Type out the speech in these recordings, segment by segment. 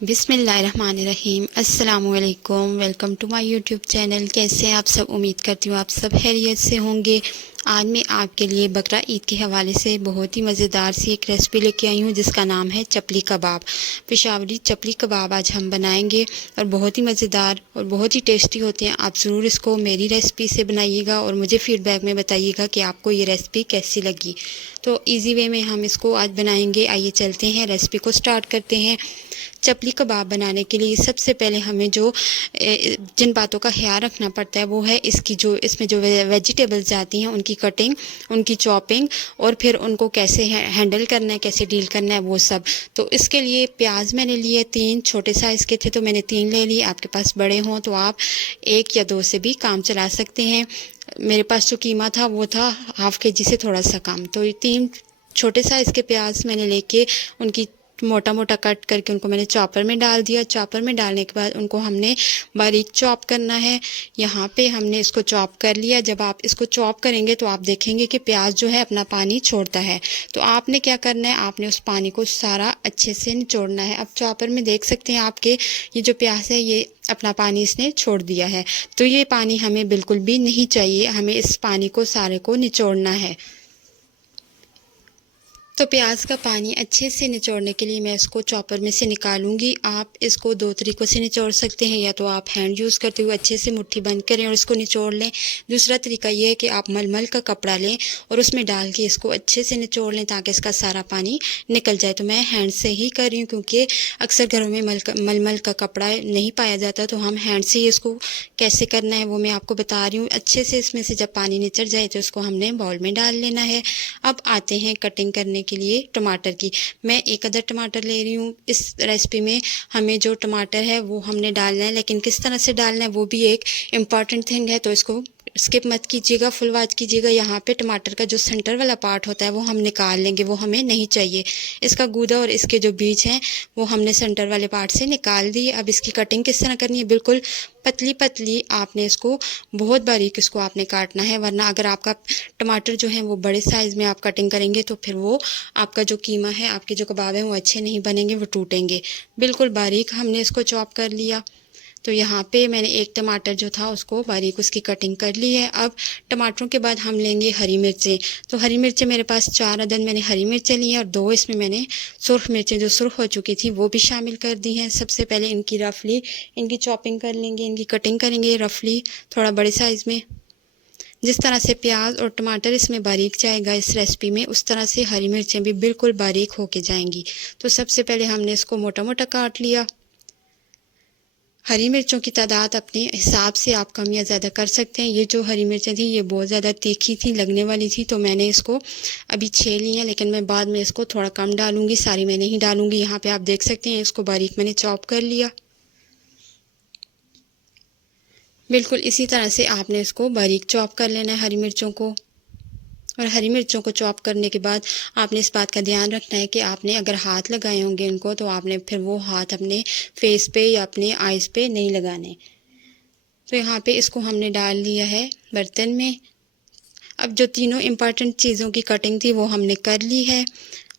बिस्मिल्लाहिर्रहमानिर्रहीम। अस्सलामुअलैकुम। Welcome to my YouTube channel. कैसे हैं आप सब? उम्मीद करती हूँ आप सब खैरियत से होंगे। आज मैं आपके लिए बकरा ईद के हवाले से बहुत ही मज़ेदार सी एक रेसिपी लेके आई हूँ जिसका नाम है चपली कबाब। पेशावरी चपली कबाब आज हम बनाएंगे और बहुत ही मज़ेदार और बहुत ही टेस्टी होते हैं। आप ज़रूर इसको मेरी रेसिपी से बनाइएगा और मुझे फ़ीडबैक में बताइएगा कि आपको ये रेसिपी कैसी लगी। तो इजी वे में हम इसको आज बनाएंगे। आइए चलते हैं, रेसिपी को स्टार्ट करते हैं। चपली कबाब बनाने के लिए सबसे पहले हमें जिन बातों का ख्याल रखना पड़ता है वो है इसमें जो वेजिटेबल्स जाती हैं उनकी कटिंग, उनकी चॉपिंग और फिर उनको कैसे हैंडल करना है, कैसे डील करना है वो सब। तो इसके लिए प्याज मैंने लिए 3, छोटे साइज़ के थे तो मैंने 3 ले लिए। आपके पास बड़े हों तो आप 1 या 2 से भी काम चला सकते हैं। मेरे पास जो कीमा था वो था हाफ़ केजी से थोड़ा सा कम। तो ये 3 छोटे साइज़ के प्याज मैंने लेके उनकी मोटा मोटा कट करके उनको मैंने चॉपर में डाल दिया। चॉपर में डालने के बाद उनको हमने बारीक चॉप करना है। यहाँ पे हमने इसको चॉप कर लिया। जब आप इसको चॉप करेंगे तो आप देखेंगे कि प्याज जो है अपना पानी छोड़ता है। तो आपने क्या करना है, आपने उस पानी को सारा अच्छे से निचोड़ना है। अब चॉपर में देख सकते हैं आपके ये जो प्याज है ये अपना पानी इसने छोड़ दिया है। तो ये पानी हमें बिल्कुल भी नहीं चाहिए, हमें इस पानी को सारे को निचोड़ना है। तो प्याज का पानी अच्छे से निचोड़ने के लिए मैं इसको चॉपर में से निकालूंगी। आप इसको 2 तरीक़ों से निचोड़ सकते हैं, या तो आप हैंड यूज़ करते हुए अच्छे से मुट्ठी बंद करें और इसको निचोड़ लें। दूसरा तरीका ये है कि आप मलमल का कपड़ा लें और उसमें डाल के इसको अच्छे से निचोड़ लें ताकि इसका सारा पानी निकल जाए। तो मैं हैंड से ही कर रही हूँ क्योंकि अक्सर घरों में मलमल का कपड़ा नहीं पाया जाता, तो हम हैंड से ही इसको कैसे करना है वो मैं आपको बता रही हूँ। अच्छे से इसमें से जब पानी निचर जाए तो इसको हमने बाउल में डाल लेना है। अब आते हैं कटिंग करने के लिए टमाटर की। मैं 1 अदद टमाटर ले रही हूँ। इस रेसिपी में हमें जो टमाटर है वो हमने डालना है, लेकिन किस तरह से डालना है वो भी एक इम्पॉर्टेंट थिंग है, तो इसको स्किप मत कीजिएगा, फुल वॉच कीजिएगा। यहाँ पे टमाटर का जो सेंटर वाला पार्ट होता है वो हम निकाल लेंगे, वो हमें नहीं चाहिए। इसका गूदा और इसके जो बीज हैं वो हमने सेंटर वाले पार्ट से निकाल दिए। अब इसकी कटिंग किस तरह करनी है, बिल्कुल पतली पतली आपने इसको, बहुत बारीक इसको आपने काटना है, वरना अगर आपका टमाटर जो है वो बड़े साइज़ में आप कटिंग करेंगे तो फिर वो आपका जो कीमा है, आपके जो कबाब हैं वो अच्छे नहीं बनेंगे, वो टूटेंगे। बिल्कुल बारीक हमने इसको चॉप कर लिया। तो यहाँ पे मैंने 1 टमाटर जो था उसको बारीक उसकी कटिंग कर ली है। अब टमाटरों के बाद हम लेंगे हरी मिर्चें। तो हरी मिर्चें मेरे पास 4 अदद मैंने हरी मिर्चें ली हैं और 2 इसमें मैंने सुर्ख मिर्चें जो सुर्ख हो चुकी थी वो भी शामिल कर दी हैं। सबसे पहले इनकी चॉपिंग कर लेंगे, इनकी कटिंग करेंगे रफली, थोड़ा बड़े साइज़ में। जिस तरह से प्याज और टमाटर इसमें बारीक जाएगा इस रेसिपी में, उस तरह से हरी मिर्चें भी बिल्कुल बारीक होके जाएंगी। तो सबसे पहले हमने इसको मोटा मोटा काट लिया। हरी मिर्चों की तादाद अपने हिसाब से आप कम या ज़्यादा कर सकते हैं। ये जो हरी मिर्चें थी ये बहुत ज़्यादा तीखी थी, लगने वाली थी, तो मैंने इसको अभी 6 ली हैं, लेकिन मैं बाद में इसको थोड़ा कम डालूंगी, सारी मैं नहीं डालूंगी। यहाँ पे आप देख सकते हैं इसको बारीक मैंने चॉप कर लिया। बिल्कुल इसी तरह से आपने इसको बारीक चॉप कर लेना है हरी मिर्चों को। और हरी मिर्चों को चॉप करने के बाद आपने इस बात का ध्यान रखना है कि आपने अगर हाथ लगाए होंगे इनको तो आपने फिर वो हाथ अपने फेस पे या अपने आइज़ पे नहीं लगाने। तो यहाँ पे इसको हमने डाल लिया है बर्तन में। अब जो तीनों इम्पॉर्टेंट चीज़ों की कटिंग थी वो हमने कर ली है,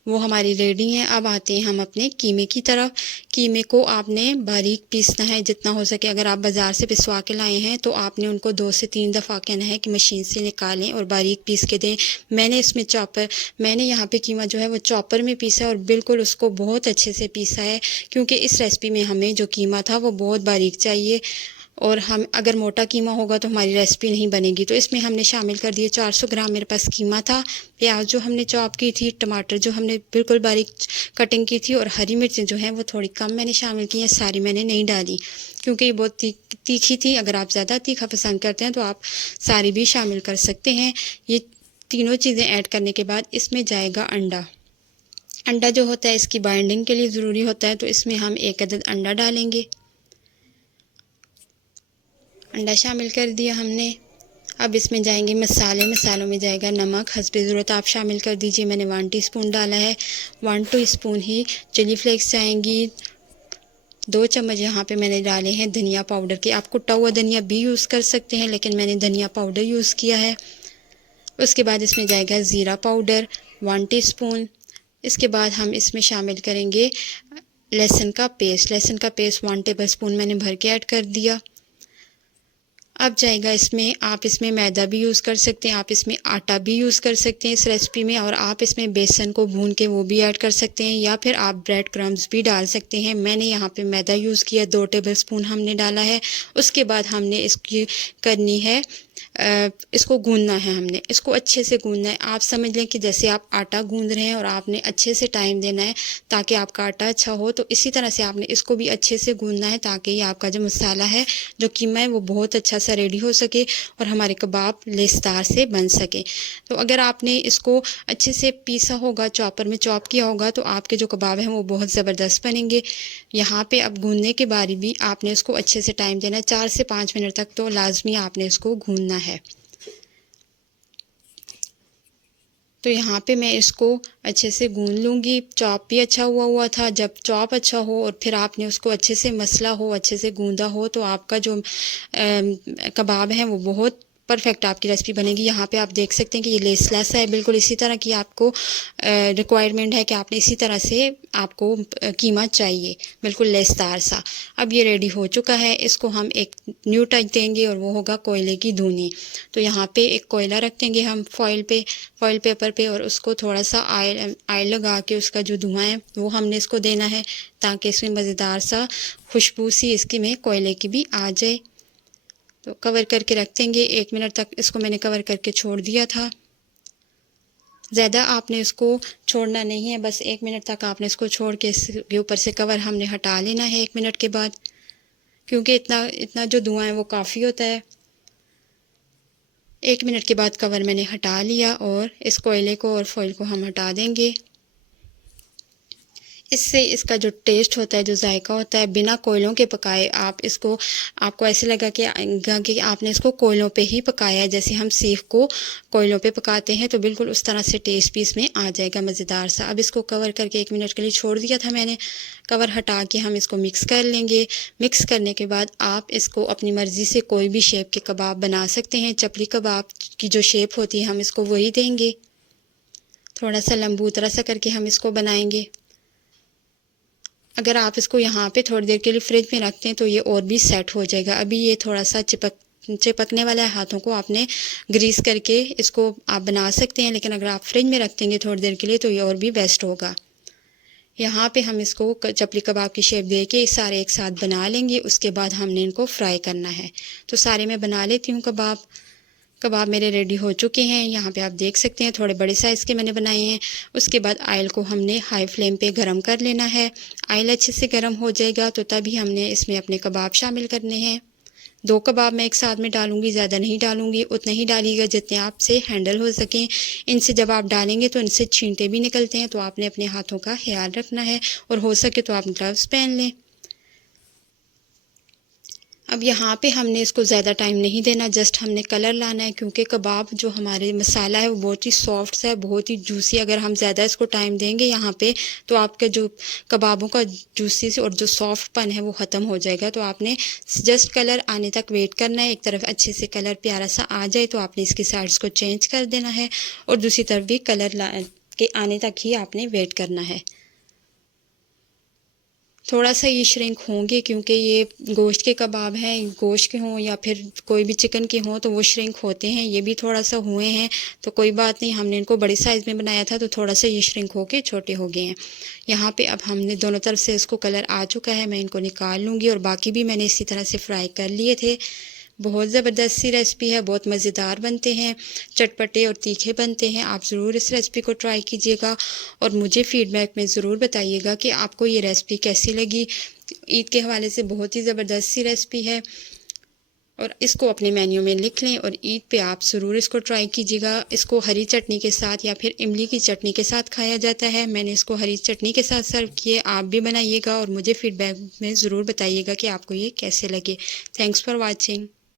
वो हमारी रेडी हैं। अब आते हैं हम अपने कीमे की तरफ। कीमे को आपने बारीक पीसना है जितना हो सके। अगर आप बाज़ार से पिसवा के लाए हैं तो आपने उनको 2 से 3 दफ़ा कहना है कि मशीन से निकालें और बारीक पीस के दें। मैंने यहाँ पे कीमा जो है वो चॉपर में पीसा और बिल्कुल उसको बहुत अच्छे से पीसा है, क्योंकि इस रेसिपी में हमें जो कीमा था वो बहुत बारीक चाहिए और हम अगर मोटा कीमा होगा तो हमारी रेसिपी नहीं बनेगी। तो इसमें हमने शामिल कर दिए 400 ग्राम मेरे पास कीमा था, प्याज जो हमने चॉप की थी, टमाटर जो हमने बिल्कुल बारीक कटिंग की थी और हरी मिर्चें जो हैं वो थोड़ी कम मैंने शामिल की हैं, सारी मैंने नहीं डाली क्योंकि ये बहुत तीखी थी। अगर आप ज़्यादा तीखा पसंद करते हैं तो आप सारी भी शामिल कर सकते हैं। ये तीनों चीज़ें ऐड करने के बाद इसमें जाएगा अंडा। अंडा जो होता है इसकी बाइंडिंग के लिए ज़रूरी होता है, तो इसमें हम 1 अदद अंडा डालेंगे। अंडा शामिल कर दिया हमने। अब इसमें जाएंगे मसालों में जाएगा नमक, हस्बे ज़रूरत आप शामिल कर दीजिए। मैंने 1 टीस्पून डाला है। 1 टीस्पून ही चिली फ्लेक्स जाएंगी। 2 चम्मच यहाँ पे मैंने डाले हैं धनिया पाउडर के। आप कुटा हुआ धनिया भी यूज़ कर सकते हैं, लेकिन मैंने धनिया पाउडर यूज़ किया है। उसके बाद इसमें जाएगा ज़ीरा पाउडर 1 टीस्पून। इसके बाद हम इसमें शामिल करेंगे लहसुन का पेस्ट 1 टेबलस्पून मैंने भर के ऐड कर दिया। अब जाएगा इसमें, आप इसमें मैदा भी यूज़ कर सकते हैं, आप इसमें आटा भी यूज़ कर सकते हैं इस रेसिपी में, और आप इसमें बेसन को भून के वो भी ऐड कर सकते हैं, या फिर आप ब्रेड क्रम्स भी डाल सकते हैं। मैंने यहाँ पे मैदा यूज़ किया, 2 टेबलस्पून हमने डाला है। उसके बाद हमने इसकी करनी है, इसको गूंदना है, हमने इसको अच्छे से गूंदना है। आप समझ लें कि जैसे आप आटा गूंद रहे हैं और आपने अच्छे से टाइम देना है ताकि आपका आटा अच्छा हो, तो इसी तरह से आपने इसको भी अच्छे से गूंदना है ताकि ये आपका जो मसाला है, जो कीमा है, वो बहुत अच्छा सा रेडी हो सके और हमारे कबाब लेसदार से बन सके। तो अगर आपने इसको अच्छे से पीसा होगा, चॉपर में चॉप किया होगा, तो आपके जो कबाब हैं वो बहुत ज़बरदस्त बनेंगे। यहाँ पे अब गूंदने के बारी भी आपने इसको अच्छे से टाइम देना है, 4 से 5 मिनट तक तो लाजमी आपने इसको गूंदना है। तो यहाँ पे मैं इसको अच्छे से गूंद लूँगी। चॉप भी अच्छा हुआ था। जब चॉप अच्छा हो और फिर आपने उसको अच्छे से मसला हो, अच्छे से गूंदा हो, तो आपका जो कबाब है वो बहुत परफेक्ट आपकी रेसिपी बनेगी। यहाँ पे आप देख सकते हैं कि ये लेस है, बिल्कुल इसी तरह की आपको रिक्वायरमेंट है कि आपने इसी तरह से आपको कीमा चाहिए, बिल्कुल लेसदार सा। अब ये रेडी हो चुका है, इसको हम एक न्यू टच देंगे और वो होगा कोयले की धुनी। तो यहाँ पे एक कोयला रख देंगे हम फॉइल पेपर पे, और उसको थोड़ा सा ऑयल लगा के उसका जो धुआं है वो हमने इसको देना है ताकि इसमें मज़ेदार सा खुशबू सी इसकी में कोयले की भी आ जाए। तो कवर करके रख देंगे। 1 मिनट तक इसको मैंने कवर करके छोड़ दिया था। ज़्यादा आपने इसको छोड़ना नहीं है, बस 1 मिनट तक आपने इसको छोड़ के इसके ऊपर से कवर हमने हटा लेना है 1 मिनट के बाद, क्योंकि इतना जो धुआं है वो काफ़ी होता है। 1 मिनट के बाद कवर मैंने हटा लिया और इस कोयले को और फॉइल को हम हटा देंगे। इससे इसका जो टेस्ट होता है, जो जायका होता है, बिना कोयलों के पकाए आपको ऐसे लगा कि आपने इसको कोयलों पे ही पकाया है, जैसे हम सीख को कोयलों पे पकाते हैं, तो बिल्कुल उस तरह से टेस्ट भी इसमें आ जाएगा मज़ेदार सा। अब इसको कवर करके 1 मिनट के लिए छोड़ दिया था मैंने। कवर हटा के हम इसको मिक्स कर लेंगे। मिक्स करने के बाद आप इसको अपनी मर्ज़ी से कोई भी शेप के कबाब बना सकते हैं। चपली कबाब की जो शेप होती है हम इसको वही देंगे, थोड़ा सा लंबूतरा सा करके हम इसको बनाएंगे। अगर आप इसको यहाँ पे थोड़ी देर के लिए फ्रिज में रखते हैं तो ये और भी सेट हो जाएगा। अभी ये थोड़ा सा चिपकने वाला है, हाथों को आपने ग्रीस करके इसको आप बना सकते हैं, लेकिन अगर आप फ्रिज में रख देंगे थोड़ी देर के लिए तो ये और भी बेस्ट होगा। यहाँ पे हम इसको चपली कबाब की शेप दे के सारे एक साथ बना लेंगे। उसके बाद हमने इनको फ्राई करना है। तो सारे मैं बना लेती हूँ कबाब मेरे रेडी हो चुके हैं। यहाँ पे आप देख सकते हैं थोड़े बड़े साइज़ के मैंने बनाए हैं। उसके बाद ऑयल को हमने हाई फ्लेम पे गरम कर लेना है। ऑयल अच्छे से गरम हो जाएगा तो तभी हमने इसमें अपने कबाब शामिल करने हैं। 2 कबाब मैं एक साथ में डालूंगी, ज़्यादा नहीं डालूंगी, उतना ही डालिएगा जितने आपसे हैंडल हो सकें। इनसे जब आप डालेंगे तो इनसे छींटे भी निकलते हैं, तो आपने अपने हाथों का ख्याल रखना है, और हो सके तो आप ग्लव्स पहन लें। अब यहाँ पे हमने इसको ज़्यादा टाइम नहीं देना, जस्ट हमने कलर लाना है, क्योंकि कबाब जो हमारे मसाला है वो बहुत ही सॉफ्ट सा है, बहुत ही जूसी। अगर हम ज़्यादा इसको टाइम देंगे यहाँ पे तो आपके जो कबाबों का जूसी और जो सॉफ्टपन है वो ख़त्म हो जाएगा। तो आपने जस्ट कलर आने तक वेट करना है। एक तरफ अच्छे से कलर प्यारा सा आ जाए तो आपने इसकी साइड्स को चेंज कर देना है, और दूसरी तरफ भी कलर के आने तक ही आपने वेट करना है। थोड़ा सा ये श्रिंक होंगे क्योंकि ये गोश्त के कबाब हैं, गोश्त के हों या फिर कोई भी चिकन के हों तो वो श्रिंक होते हैं। ये भी थोड़ा सा हुए हैं तो कोई बात नहीं, हमने इनको बड़े साइज़ में बनाया था तो थोड़ा सा ये श्रिंक होके छोटे हो गए हैं। यहाँ पे अब हमने दोनों तरफ से इसको कलर आ चुका है, मैं इनको निकाल लूँगी। और बाकी भी मैंने इसी तरह से फ्राई कर लिए थे। बहुत ज़बरदस्त सी रेसिपी है, बहुत मज़ेदार बनते हैं, चटपटे और तीखे बनते हैं। आप ज़रूर इस रेसिपी को ट्राई कीजिएगा और मुझे फ़ीडबैक में ज़रूर बताइएगा कि आपको ये रेसिपी कैसी लगी। ईद के हवाले से बहुत ही ज़बरदस्त सी रेसिपी है, और इसको अपने मेन्यू में लिख लें और ईद पे आप ज़रूर इसको ट्राई कीजिएगा। इसको हरी चटनी के साथ या फिर इमली की चटनी के साथ खाया जाता है। मैंने इसको हरी चटनी के साथ सर्व किए। आप भी बनाइएगा और मुझे फ़ीडबैक में ज़रूर बताइएगा कि आपको ये कैसे लगे। Thanks for watching.